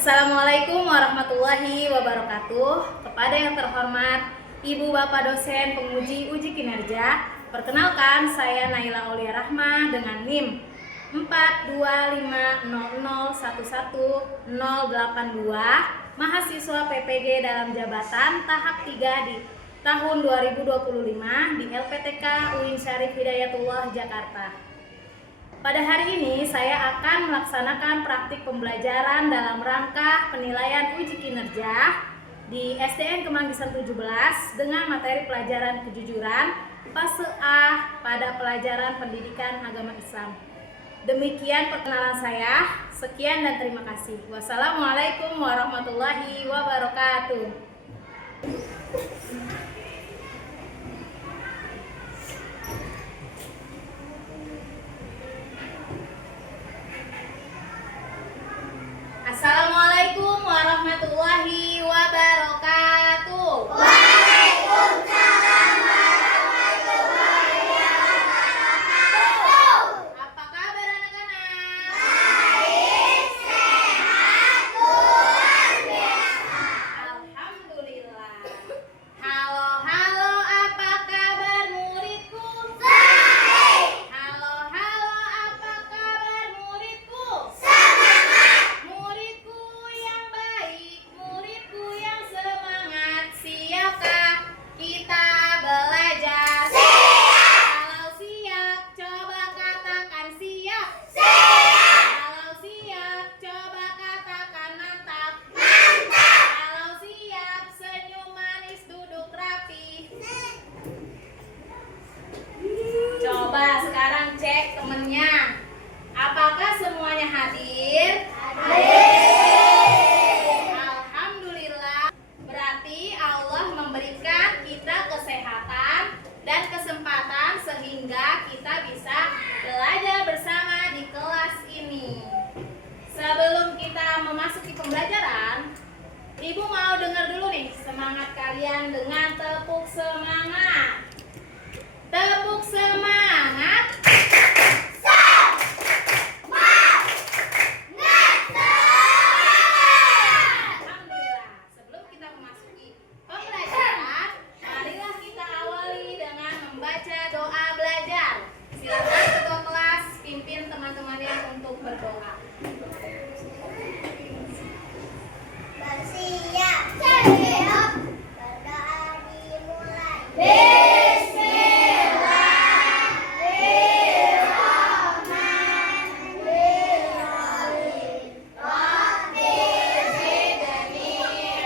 Assalamualaikum warahmatullahi wabarakatuh. Kepada yang terhormat Ibu Bapak dosen penguji uji kinerja, perkenalkan saya Naila Aulia Rahma dengan NIM 42500111082, mahasiswa PPG dalam jabatan tahap 3 di tahun 2025 di LPTK UIN Syarif Hidayatullah Jakarta. Pada hari ini saya akan melaksanakan praktik pembelajaran dalam rangka penilaian uji kinerja di SDN Kemanggisan 17 dengan materi pelajaran kejujuran fase A pada pelajaran pendidikan agama Islam. Demikian perkenalan saya. Sekian dan terima kasih. Wassalamualaikum warahmatullahi wabarakatuh. Assalamualaikum warahmatullahi wabarakatuh. Waalaikumsalam warahmatullahi wabarakatuh. Apa kabar anak-anak? Baik, sehat, luar biasa. Alhamdulillah. Halo, halo, apa kabar muridku? Baik, Halo, halo, apa kabar muridku? semangat, Muridku yang baik, muridku yang semangat, siapkah kita belajar? siap, Kalau siap, coba katakan siap. siap, Kalau siap, coba katakan mantap. mantap, Kalau siap, senyum manis, duduk rapi. Coba sekarang cek temennya. Apakah semuanya hadir? Alhamdulillah. Berarti Allah memberikan kita kesehatan dan kesempatan sehingga kita bisa belajar bersama di kelas ini. Sebelum kita memasuki pembelajaran, Ibu mau dengar dulu nih semangat kalian dengan tepuk semangat. Tepuk semangat. Alhamdulillah. Sebelum kita memasuki pembelajaran, marilah kita awali dengan membaca doa belajar. Silakan ketua kelas pimpin teman-temannya untuk berdoa. bersiap, siap, berdoa dimulai. Bismillahirrahmanirrahim. Rabbi zidni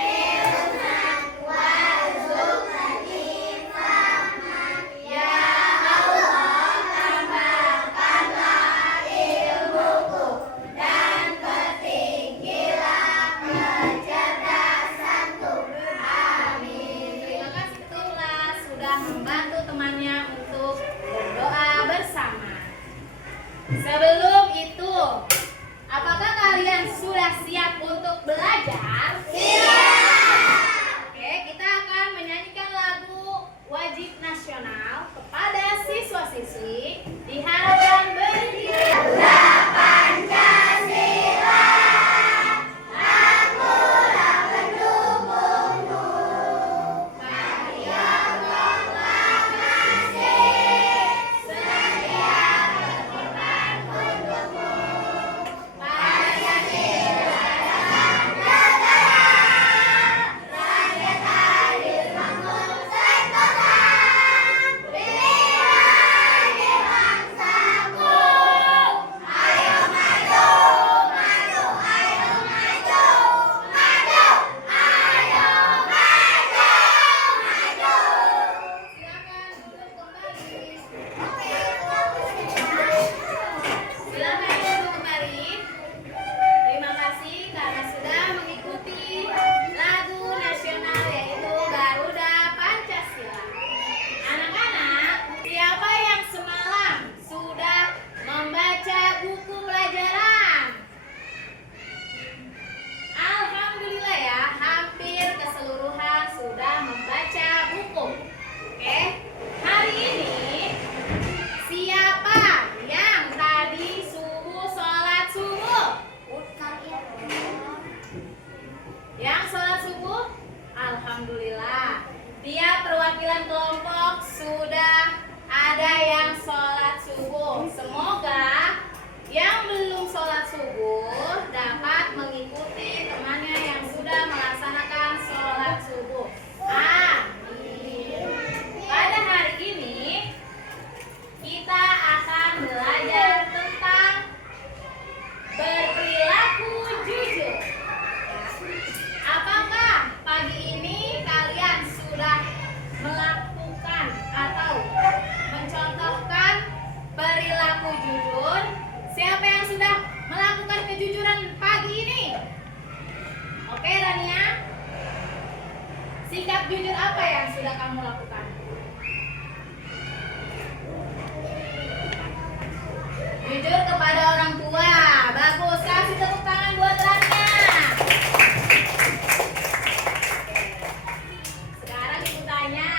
ilman warzuqni fahman. Ya Allah, tambahkanlah ilmuku dan pertinggilah kecerdasanku. Amin. Terima kasih ketua kelas sudah membantu temannya untuk berdoa bersama. Sebelum itu, apakah kalian sudah siap untuk belajar? Oke, kita akan menyanyikan lagu wajib nasional kepada siswa-siswi. Diharapkan berdiri. Pancasila, akulah pendukungmu. Mari Allah kasih, sedia berkorban untukmu. Pancasila dalam negara, rakyat adil bangun sentosa. Pilihlah di bangsa perwakilan kelompok sudah ada yang sholat subuh. Semoga yang belum sholat subuh dapat mengikuti temannya yang sudah melaksanakan sholat subuh. Amin. Pada hari ini kita akan belajar tentang berperilaku jujur. Apakah pagi ini kalian sudah melakukan atau mencontohkan perilaku jujur? Siapa yang sudah melakukan kejujuran pagi ini? Oke, Rania. Sikap jujur apa yang sudah kamu lakukan? Jujur kepada orang tua. Bagus, kasih tepuk tangan buat Rania. Sekarang ibu tanya,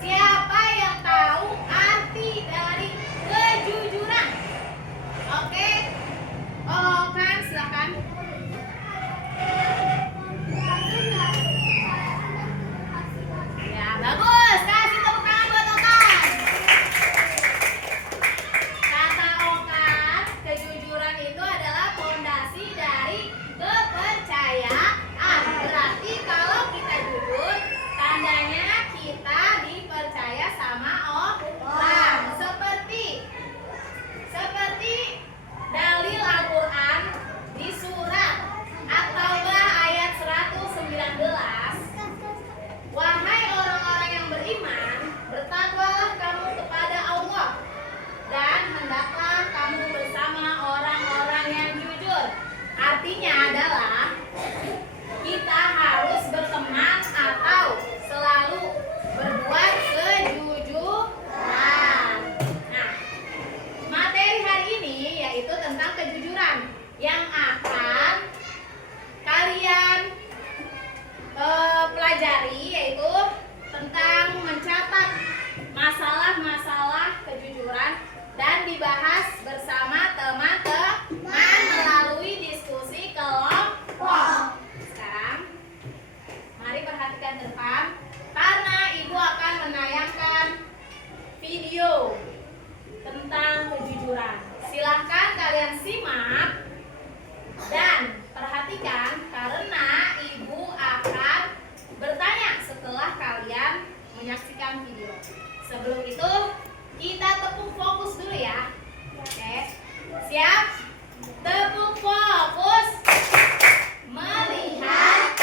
siapa yang tahu arti dari kejujuran? Oke, oh kan, silakan. Ya, bagus, kasih tepuk tangan buat Okan. Kata Okan, kejujuran itu adalah fondasi dari kepercayaan. Berarti kalau kita jujur, tandanya kita dipercaya sama orang. Seperti dalil Al-Quran di surat At-Taubah ayat 119. Wahai orang-orang yang beriman, bertakwalah kamu kepada Allah dan hendaklah kamu bersama orang-orang yang jujur. Artinya adalah kita harus berteman atau selalu berbuat kejujuran. Nah, materi hari ini yaitu tentang kejujuran yang akan kalian pelajari, yaitu tentang mencatat masalah-masalah kejujuran dan dibahas bersama teman-teman melalui diskusi kelompok. Sekarang mari perhatikan ke depan karena ibu akan menayangkan video tentang kejujuran. Silahkan kalian simak dan perhatikan karena ibu akan bertanya setelah kalian menyaksikan video. Sebelum itu kita tepuk fokus dulu ya. Oke, siap? Tepuk fokus. Melihat,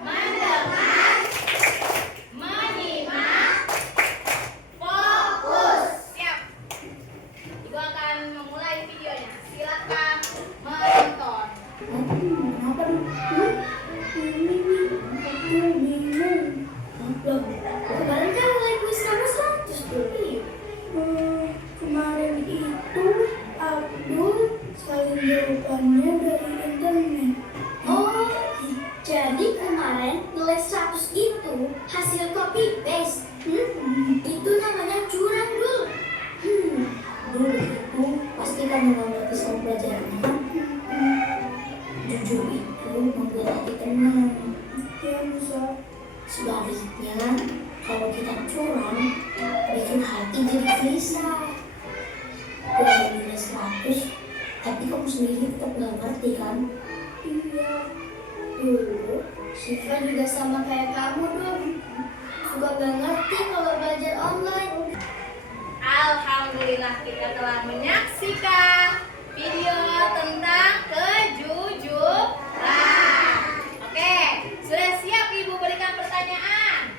mendengar, menyimak, fokus. Siap? Ibu akan memulai videonya. Silakan menonton. Kenapa aku bingung. Loh, kemarin kan mulai kuis nomor 100 tuh. Kemarin itu Abdul salin jawabannya dari internet. Oh, jadi kemarin nilai 100 itu hasil copy paste. Itu namanya curang dulu. Dulu itu pasti kamu gak ngerti soal pelajarannya kan? Jujur itu membuat hati tenang. Ya, bisa. Sebaliknya, kalau kita curang, bikin hati jadi gelisah. Udah nilai 100, tapi kamu sendiri tetap gak ngerti kan? Iya. Dulu, Syifa juga sama kayak kamu dong. Suka gak ngerti kalau belajar online. Alhamdulillah kita telah menyaksikan video tentang kejujuran. Oke, sudah siap ibu berikan pertanyaan?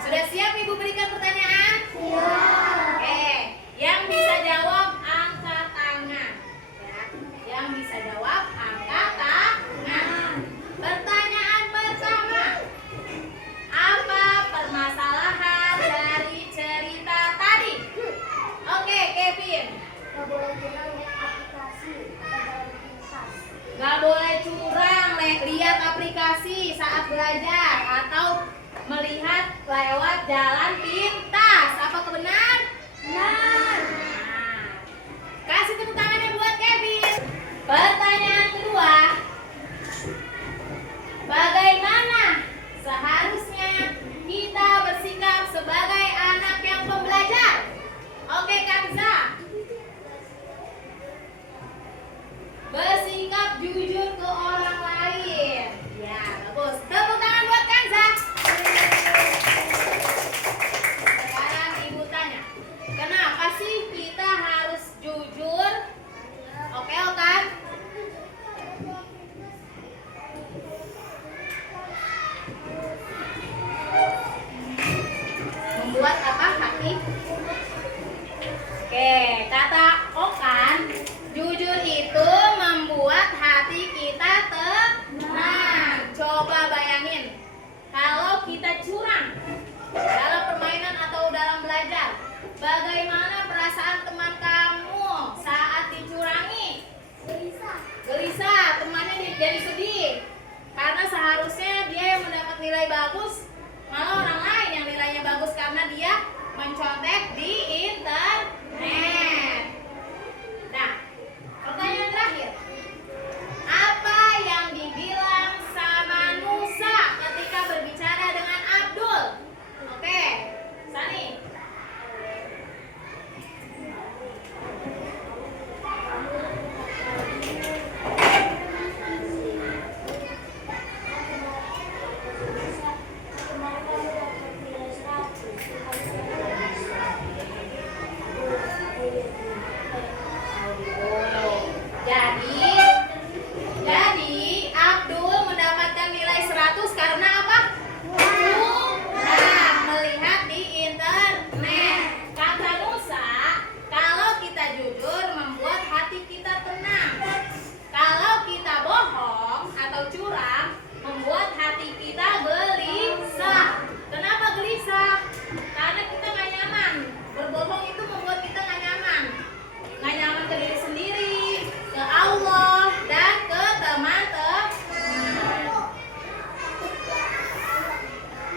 Sudah siap ibu berikan pertanyaan? Oke, yang bisa jawab angkat tangan. Ya, yang bisa jawab angkat tangan. Pertanyaan pertama, apa permasalahan dari cerita tadi? Oke, Kevin. Gak boleh curang lihat aplikasi atau jalan pintas. Gak boleh curang lihat aplikasi saat belajar atau melihat lewat jalan pintas. Apa kebenar? Benar. Kasih tepuk tangannya buat Kevin. Pertanyaan kedua, bagaimana seharusnya kita membuat apa hati? Oke, kata Okan, jujur itu membuat hati kita tenang. Coba bayangin, kalau kita curang dalam permainan atau dalam belajar, bagaimana perasaan teman kamu saat dicurangi? Gelisah, temannya jadi sedih. Karena seharusnya dia yang mendapat nilai bagus, malah orang lain yang nilainya bagus karena dia mencontek di internet. Nah, pertanyaan terakhir. Apa yang dibilang sama Nusa ketika berbicara dengan Abdul? Oke, Sani. Jadi Abdul mendapatkan nilai 100 karena apa? Curang melihat di internet. Kata Nusa, kalau kita jujur membuat hati kita tenang. Kalau kita bohong atau curang membuat hati kita gelisah. Kenapa gelisah? Karena kita nggak nyaman. Berbohong itu membuat kita nggak nyaman. Nggak nyaman ke diri sendiri, ke Allah, dan ke teman-teman.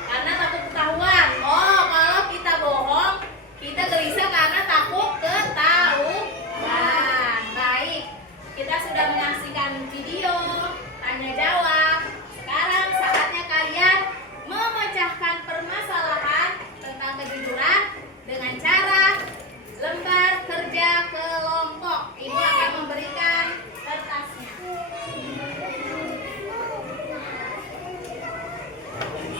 Karena takut ketahuan. Oh, kalau kita bohong, kita gelisah karena takut ketahuan. Baik, kita sudah menyaksikan video tanya jawab. Sekarang saatnya kalian memecahkan permasalahan tentang kejujuran dengan cara lembar kerja kelompok. Ibu akan memberikan kertasnya.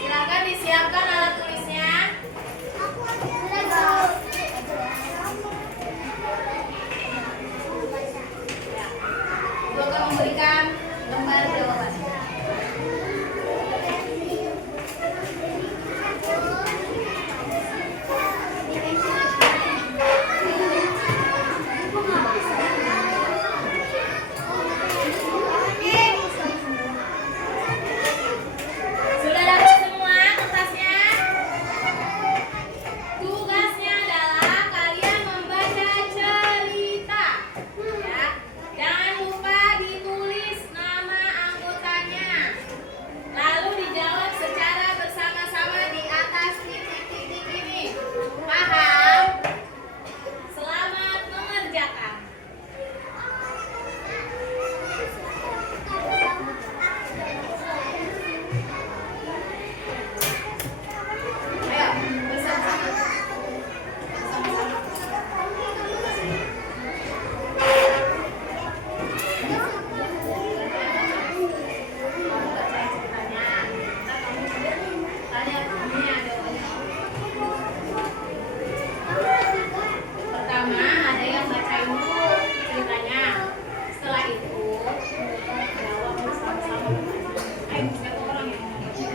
Silakan disiapkan alat tulisnya. Ibu akan memberikan lembar jawaban. Sudah dapat semua kertasnya? Tugasnya adalah kalian membaca cerita. Ya. Jangan lupa ditulis nama anggotanya. Lalu dijawab secara bersama-sama di atas titik-titik ini. Paham? Selamat mengerjakan. Ayo, bersama-sama. Pertama, ada yang bacain dulu ceritanya. Setelah itu, jawab bersama-sama. Ayo, siapa orang yang mau baca?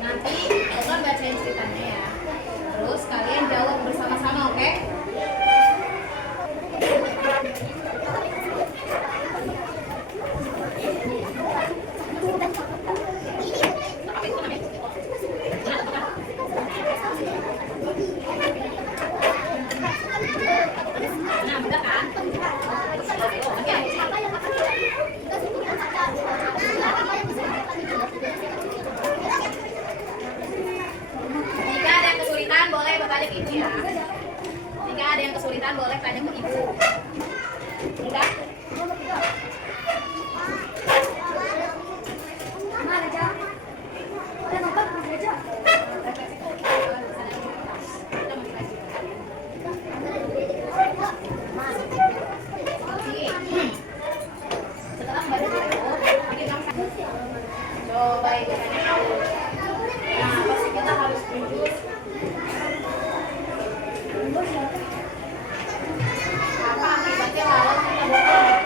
Nanti Okan bacain ceritanya ya. Terus kalian jawab bersama-sama, oke? Nah, mudah kan? Oke. Jika ada yang kesulitan boleh bertanya ke ibu ya. Jika ada yang kesulitan boleh tanya ke ibu. Mudah? Setelah membaca cerita itu, coba ibu tanya dulu. Nah, pasti kita harus jujur. Apa akibatnya kalau kita bohong?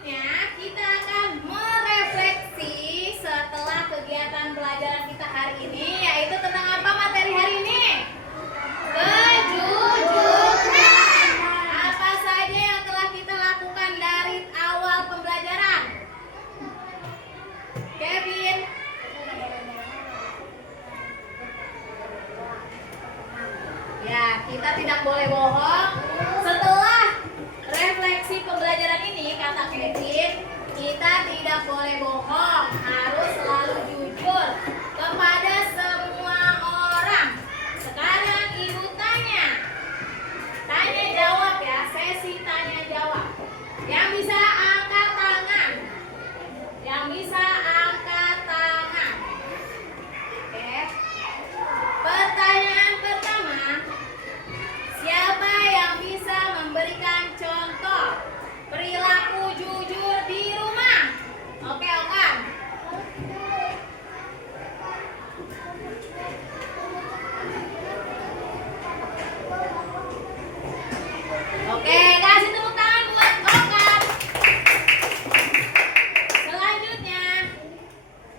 Selanjutnya kita akan merefleksi setelah kegiatan pelajaran kita hari ini, yaitu tentang apa materi hari ini? Kejujuran. Apa saja yang telah kita lakukan dari awal pembelajaran? Kevin? Ya, kita tidak boleh bohong. Setelah refleksi pembelajaran ini, kata Kevin, kita tidak boleh bohong, harus selalu jujur kepada semua orang. Sekarang ibu tanya jawab ya, sesi tanya jawab. Yang bisa angkat tangan, yang bisa angkat tangan. Oke. Pertanyaan pertama, siapa yang bisa memberikan contoh perilaku jujur di rumah? Oke, Okan. Oke, kasih tepuk tangan buat Okan. Selanjutnya,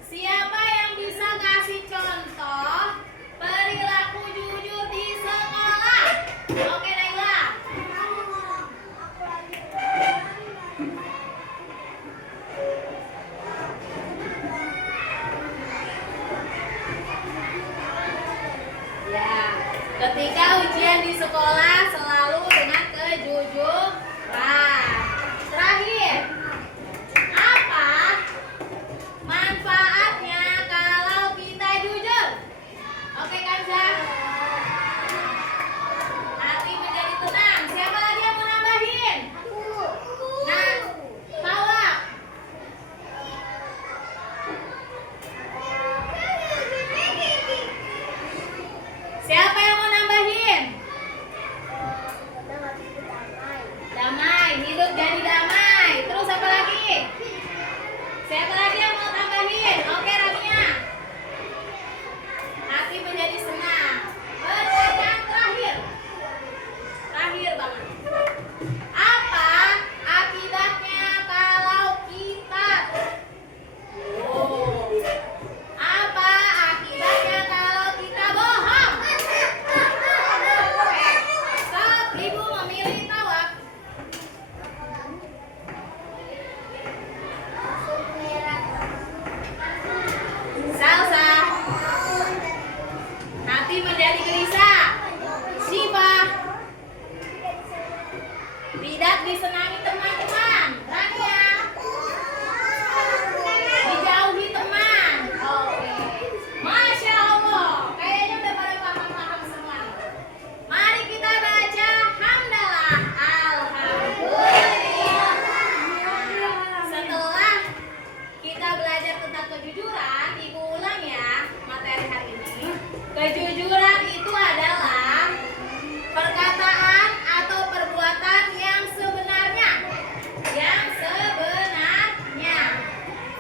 siapa yang bisa kasih contoh perilaku jujur di sekolah? Oke, Naila. Ya, ketika ujian di sekolah selalu dengan kejujuran. Terakhir, apa manfaatnya kalau kita jujur? Oke, Kanza. Hati menjadi tenang. Siapa lagi yang mau nambahin? Nah, bawa. Siapa yang mau nambahin? Damai, hidup jadi damai. Terus apa lagi? Siapa lagi yang mau tambahin? Oke, Rania. Hati menjadi senang. Pertanyaan terakhir. Terakhir banget. Apa akibatnya kalau kita apa akibatnya kalau kita bohong? Stop, ibu memilih tawak. Salsa. Hati menjadi gelisah. Siva. Tidak disenangi teman-teman. Rania. Dijauhi teman. Oke. Masya Allah. Kayaknya udah pada paham-paham semua nih. Mari kita baca hamdalah. Alhamdulillah. Setelah kita belajar tentang kejujuran, ibu ulang ya materi hari ini. Kejujuran itu adalah perkataan atau perbuatan yang sebenarnya. Yang sebenarnya.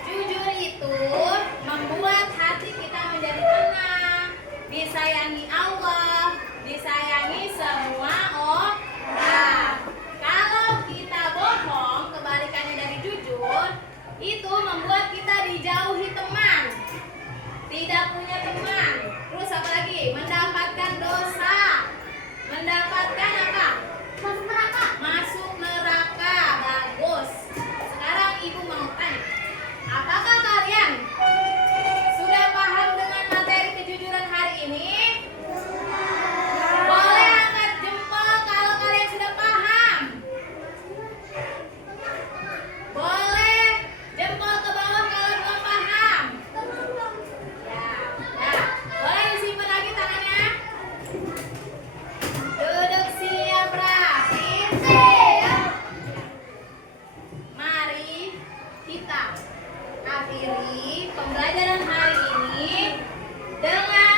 Jujur itu membuat hati kita menjadi tenang, disayangi Allah, disayangi semua orang. Kalau kita bohong, kebalikannya dari jujur, itu membuat kita dijauhi teman, tidak punya teman. Terus apa lagi? Mendapatkan dosa. Mendapatkan apa? Masuk neraka. Masuk neraka. Bagus. Sekarang ibu mau tanya, apakah kalian sudah paham dengan materi kejujuran hari ini? Boleh angkat jempol kalau kalian sudah paham. Boleh jempol ke bawah kalau belum paham. Ya, ya. Boleh disimpan lagi tangannya. Duduk siap, rapi. Siap. Mari kita akhiri pembelajaran hari ini dengan